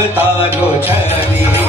लागता लोचनी